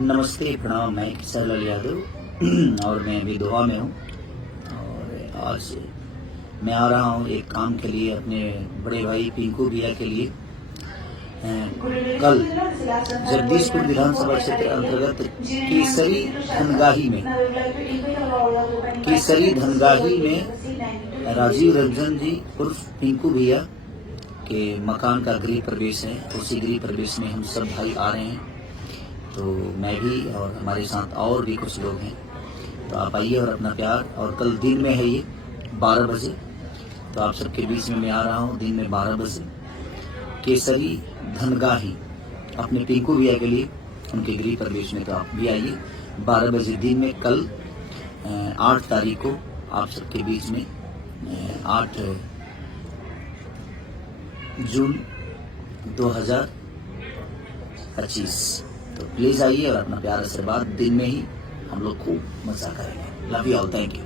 नमस्ते, प्रणाम। मैं किशन लाल यादव और मैं अभी दोहा में हूँ। और आज मैं आ रहा हूँ एक काम के लिए, अपने बड़े भाई पिंकू भैया के लिए। कल जगदीशपुर विधानसभा क्षेत्र अंतर्गत केसरी धनगाही में राजीव रंजन जी उर्फ पिंकू भैया के मकान का गृह प्रवेश है। उसी गृह प्रवेश में हम सब भाई आ रहे हैं, तो मैं भी और हमारे साथ और भी कुछ लोग हैं। तो आप आइए और अपना प्यार। और कल दिन में है ये 12 बजे, तो आप सबके बीच में मैं आ रहा हूँ दिन में 12 बजे केसरी धनगाही अपने पिंकू भैया के लिए, उनके गृह प्रवेश में। तो आप भी आइए 12 बजे दिन में, कल 8 तारीख को आप सबके बीच में, 8 जून 2025। तो प्लीज आइए और अपना प्यार आशीर्वाद। दिन में ही हम लोग खूब मजा करेंगे। Love you all, thank you.